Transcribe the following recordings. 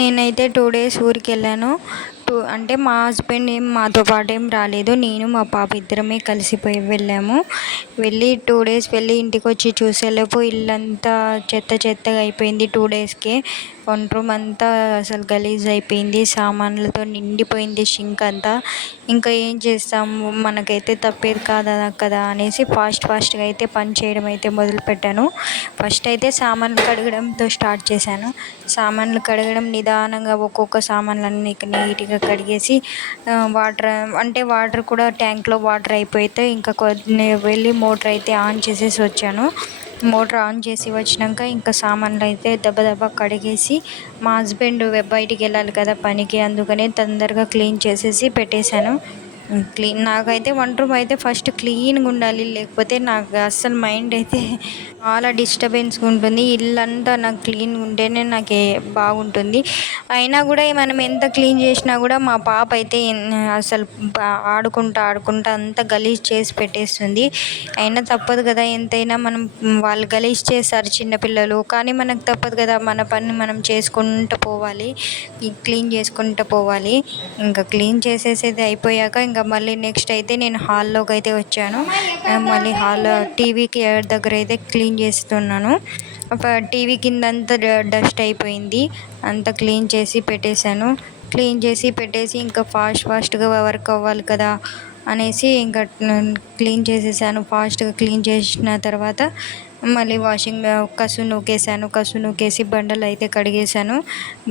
నేనైతే 2 డేస్ ఊరికెళ్ళాను. అంటే మా హస్బెండ్ మాతో పాటేం రాలేదు. నేను మా పాప ఇద్దరమే కలిసిపోయి వెళ్ళాము. వెళ్ళి 2 డేస్ వెళ్ళి ఇంటికొచ్చి చూసేలోపు ఇల్లంతా చెత్త చెత్తగా అయిపోయింది. 2 డేస్‌కే వంట రూమ్ అంతా అసలు గలీజ్ అయిపోయింది. సామాన్లతో నిండిపోయింది సింక్ అంతా. ఇంకా ఏం చేస్తాము, మనకైతే తప్పేది కదా అనేసి ఫాస్ట్‌గా అయితే పని చేయడం అయితే మొదలుపెట్టాను. ఫస్ట్ అయితే సామాన్లు కడగడంతో స్టార్ట్ చేశాను. సామాన్లు కడగడం నిదానంగా ఒక్కొక్క సామాన్లన్నీ నీట్‌గా కడిగేసి వాటర్ కూడా ట్యాంక్‌లో వాటర్ అయిపోతే ఇంకా కొన్ని వెళ్ళి మోటర్ అయితే ఆన్ చేసేసి వచ్చాను. మోటర్ ఆన్ చేసి వచ్చినాక ఇంకా సామాన్లు అయితే దబ కడిగేసి మా హస్బెండ్ బయటికి వెళ్ళాలి కదా పనికి, అందుకనే తొందరగా క్లీన్ చేసేసి పెట్టేశాను. నాకైతే వంట రూమ్ అయితే ఫస్ట్ క్లీన్గా ఉండాలి, లేకపోతే నాకు అస్సలు మైండ్ అయితే చాలా డిస్టర్బెన్స్గా ఉంటుంది. ఇల్లంతా నాకు క్లీన్గా ఉంటేనే నాకు బాగుంటుంది. అయినా కూడా మనం ఎంత క్లీన్ చేసినా కూడా మా పాప అయితే అసలు ఆడుకుంటా అంతా గలీజ్ చేసి పెట్టేస్తుంది. అయినా తప్పదు కదా, ఎంతైనా మనం వాళ్ళు గలీజ్ చేస్తారు చిన్నపిల్లలు, కానీ మనకు తప్పదు కదా, మన పని మనం చేసుకుంటూ పోవాలి, క్లీన్ చేసుకుంటూ పోవాలి. ఇంకా క్లీన్ చేసేసేది అయిపోయాక ఇంకా మళ్ళీ నెక్స్ట్ అయితే నేను హాల్లోకి అయితే వచ్చాను. మళ్ళీ టీవీకి దగ్గర అయితే క్లీన్ చేస్తున్నాను. టీవీ కింద అంతా డస్ట్ అయిపోయింది, అంతా క్లీన్ చేసి పెట్టేశాను. క్లీన్ చేసి పెట్టేసి ఇంకా ఫాస్ట్గా వర్క్ అవ్వాలి కదా అనేసి ఇంకా క్లీన్ చేసేసాను. ఫాస్ట్గా క్లీన్ చేసిన తర్వాత మళ్ళీ కసు నూకేసి బండలు అయితే కడిగేశాను.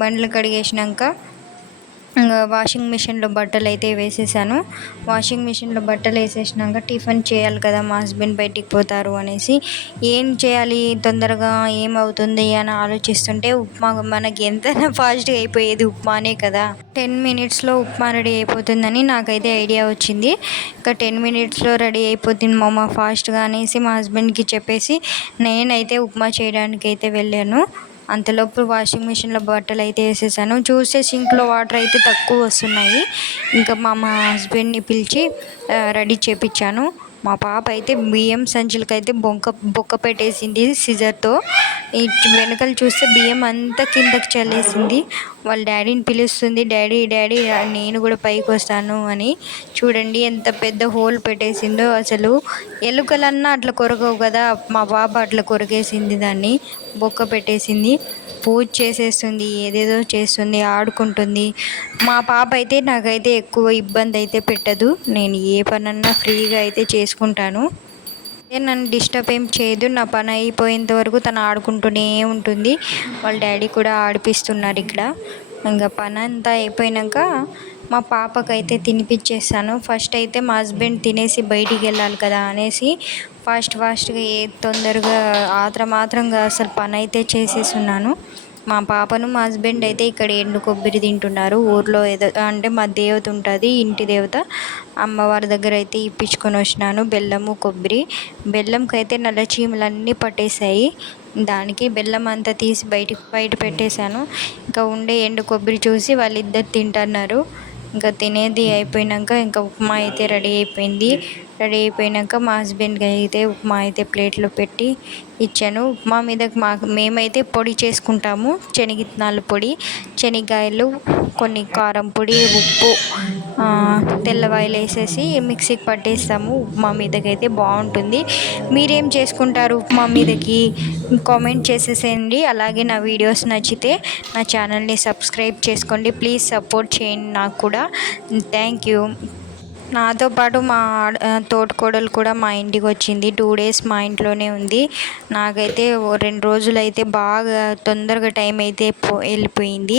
బండలు కడిగేసినాక ఇంకా వాషింగ్ మిషన్లో బట్టలు అయితే వేసేసాను. వాషింగ్ మిషన్లో బట్టలు వేసేసినాక టిఫిన్ చేయాలి కదా, మా హస్బెండ్ బయటికి పోతారు అనేసి ఏం చేయాలి తొందరగా ఏమవుతుంది అని ఆలోచిస్తుంటే ఉప్మా మనకి ఎంతైనా ఫాస్ట్గా అయిపోయేది ఉప్మానే కదా. 10 మినిట్స్లో ఉప్మా రెడీ అయిపోతుందని నాకైతే ఐడియా వచ్చింది. ఇంకా 10 మినిట్స్లో రెడీ అయిపోతుంది మామ ఫాస్ట్గా అనేసి మా హస్బెండ్కి చెప్పేసి నేనైతే ఉప్మా చేయడానికి అయితే వెళ్ళాను. అంతలోపు వాషింగ్ మిషన్లో బట్టలు అయితే వేసేసాను. చూస్తే సింక్లో వాటర్ అయితే తక్కువ వస్తున్నాయి. ఇంకా మా హస్బెండ్ని పిలిచి రెడీ చేపించాను. మా పాప అయితే బియ్యం సంచులకైతే బొక్క పెట్టేసింది సిజర్తో. వెనకాల చూస్తే బియ్యం అంతా కిందకి చల్లేసింది. వాళ్ళ డాడీని పిలుస్తుంది, డాడీ నేను కూడా పైకి వస్తాను అని. చూడండి ఎంత పెద్ద హోల్ పెట్టేసిందో, అసలు ఎలుకలన్నా అట్లా కొరకవు కదా, మా పాప అట్లా కొరికేసింది, దాన్ని బొక్క పెట్టేసింది. పూజ చేసేస్తుంది, ఏదేదో చేస్తుంది, ఆడుకుంటుంది. మా పాప అయితే నాకైతే ఎక్కువ ఇబ్బంది అయితే పెట్టదు. నేను ఏ పనన్నా ఫ్రీగా అయితే చేసుకుంటాను. నన్ను డిస్టర్బ్ ఏం చేయదు. నా పని అయిపోయేంత వరకు తను ఆడుకుంటూనే ఉంటుంది. వాళ్ళ డాడీ కూడా ఆడిపిస్తున్నారు ఇక్కడ. ఇంకా పని అంతా అయిపోయాక మా పాపకైతే తినిపించేస్తాను. ఫస్ట్ అయితే మా హస్బెండ్ తినేసి బయటికి వెళ్ళాలి కదా అనేసి ఫాస్ట్గా తొందరగా ఆత్రంగా అసలు పని అయితే చేసేస్తున్నాను. మా పాపను మా హస్బెండ్ అయితే ఇక్కడ ఎండు కొబ్బరి తింటున్నారు. ఊర్లో ఏదో అంటే మా దేవత ఉంటుంది, ఇంటి దేవత, అమ్మవారి దగ్గర అయితే ఇప్పించుకొని వచ్చినాను బెల్లము కొబ్బరి. బెల్లంకి అయితే నల్ల చీమలన్నీ పట్టేశాయి. దానికి బెల్లం అంతా తీసి బయట పెట్టేశాను. ఇంకా ఉండే ఎండు కొబ్బరి చూసి వాళ్ళిద్దరు తింటున్నారు. ఇంకా తినేది అయిపోయాక ఇంకా ఉప్మా అయితే రెడీ అయిపోయాక మా హస్బెండ్కి అయితే ఉప్మా అయితే ప్లేట్లో పెట్టి ఇచ్చాను. ఉప్మా మీద మేమైతే పొడి చేసుకుంటాము, శనగిత్తనాల పొడి, శనగకాయలు, కొన్ని కారం పొడి, ఉప్పు, తెల్లవాయలు వేసేసి మిక్సీకి పట్టేస్తాము. ఉప్మా మీదకైతే బాగుంటుంది. మీరేం చేసుకుంటారు ఉప్మా మీదకి? కామెంట్ చేసేసేయండి. అలాగే నా వీడియోస్ నచ్చితే నా ఛానల్ని సబ్స్క్రైబ్ చేసుకోండి. ప్లీజ్ సపోర్ట్ చేయండి నాకు కూడా. Thank you. నాతో పాటు మా తోటికోడలు కూడా మా ఇంటికి వచ్చింది. 2 డేస్ మా ఇంట్లోనే ఉంది. నాకైతే 2 రోజులు అయితే బాగా తొందరగా టైం అయితే వెళ్ళిపోయింది.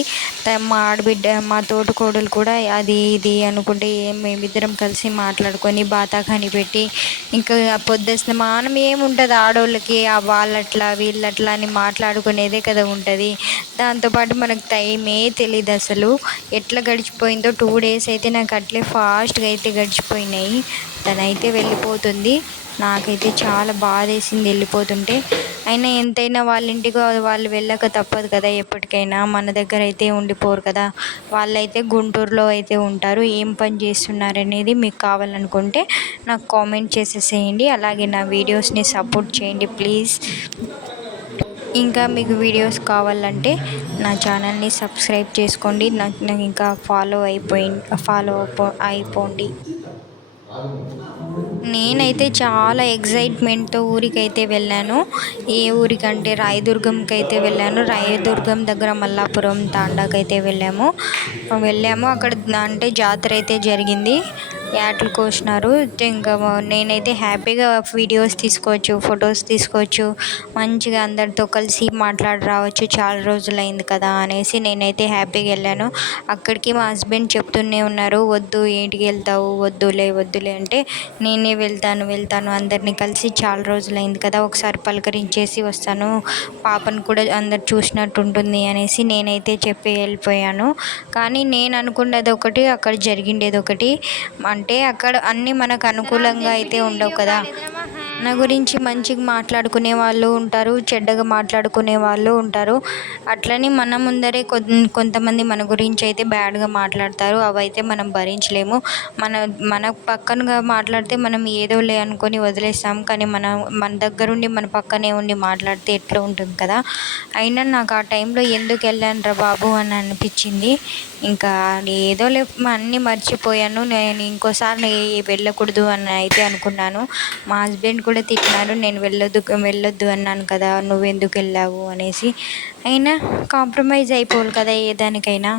మా ఆడబిడ్డ మా తోటికోడలు కూడా అది ఇది అనుకుంటే మేమిద్దరం కలిసి మాట్లాడుకొని బాతాఖాని పెట్టి ఇంకా పొద్దుస్తమానం ఏముంటుంది ఆడవాళ్ళకి, వాళ్ళట్లా వీళ్ళట్లా అని మాట్లాడుకునేదే కదా ఉంటుంది. దాంతోపాటు మనకు టైమే తెలియదు అసలు ఎట్లా గడిచిపోయిందో. 2 డేస్ అయితే నాకు అట్లే ఫాస్ట్గా అయితే గడిచిపోయినాయి. తనైతే వెళ్ళిపోతుంది. నాకైతే చాలా బాధేసింది వెళ్ళిపోతుంటే. అయినా ఎంతైనా వాళ్ళ ఇంటికి వాళ్ళు వెళ్ళక తప్పదు కదా, ఎప్పటికైనా మన దగ్గర అయితే ఉండిపోరు కదా. వాళ్ళైతే గుంటూరులో అయితే ఉంటారు. ఏం పని చేస్తున్నారు అనేది మీకు కావాలనుకుంటే నాకు కామెంట్ చేసేసేయండి. అలాగే నా వీడియోస్ని సపోర్ట్ చేయండి ప్లీజ్. ఇంకా మీకు వీడియోస్ కావాలంటే నా ఛానల్ని సబ్స్క్రైబ్ చేసుకోండి. నాకు ఇంకా ఫాలో అయిపోండి. నేనైతే చాలా ఎగ్జైట్మెంట్తో ఊరికైతే వెళ్ళాను. ఏ ఊరికంటే రాయదుర్గంకి అయితే వెళ్ళాను. రాయదుర్గం దగ్గర మల్లాపురం తాండాకైతే వెళ్ళాము. అక్కడ అంటే జాతర అయితే జరిగింది. యాటలు కోసినారు. ఇంకా నేనైతే హ్యాపీగా వీడియోస్ తీసుకోవచ్చు, ఫొటోస్ తీసుకోవచ్చు, మంచిగా అందరితో కలిసి మాట్లాడి రావచ్చు. చాలా రోజులైంది కదా అనేసి నేనైతే హ్యాపీగా వెళ్ళాను. అక్కడికి మా హస్బెండ్ చెప్తూనే ఉన్నారు, వద్దు ఏంటికి వెళ్తావు, వద్దులే అంటే నేనే వెళ్తాను అందరినీ కలిసి చాలా రోజులైంది కదా, ఒకసారి పలకరించేసి వస్తాను, పాపను కూడా అందరు చూసినట్టు ఉంటుంది అనేసి నేనైతే చెప్పి వెళ్ళిపోయాను. కానీ నేను అనుకున్నది ఒకటి, అక్కడ జరిగిండేది ఒకటి. అంటే అక్కడ అన్నీ మనకు అనుకూలంగా అయితే ఉండవు కదా. నా గురించి మంచిగా మాట్లాడుకునే వాళ్ళు ఉంటారు, చెడ్డగా మాట్లాడుకునే వాళ్ళు ఉంటారు. అట్లని మన ముందరే కొంతమంది మన గురించి అయితే బ్యాడ్గా మాట్లాడతారు. అవైతే మనం భరించలేము. మన పక్కనగా మాట్లాడితే మనం ఏదోలే అనుకొని వదిలేస్తాం. కానీ మన దగ్గరుండి మన పక్కనే ఉండి మాట్లాడితే ఎట్లా ఉంటుంది కదా. అయినా నాకు ఆ టైంలో ఎందుకు వెళ్ళాను రా బాబు అని అనిపించింది. ఇంకా ఏదోలే అన్నీ మర్చిపోయాను. నేను ఇంకోసారి వెళ్ళకూడదు అని అయితే అనుకున్నాను. మా హస్బెండ్ కూడా తిట్టినారు, నేను వెళ్ళొద్దు అన్నాను కదా, నువ్వెందుకు వెళ్ళావు అనేసి. అయినా కాంప్రమైజ్ అయిపోవాలి కదా ఏ దానికైనా.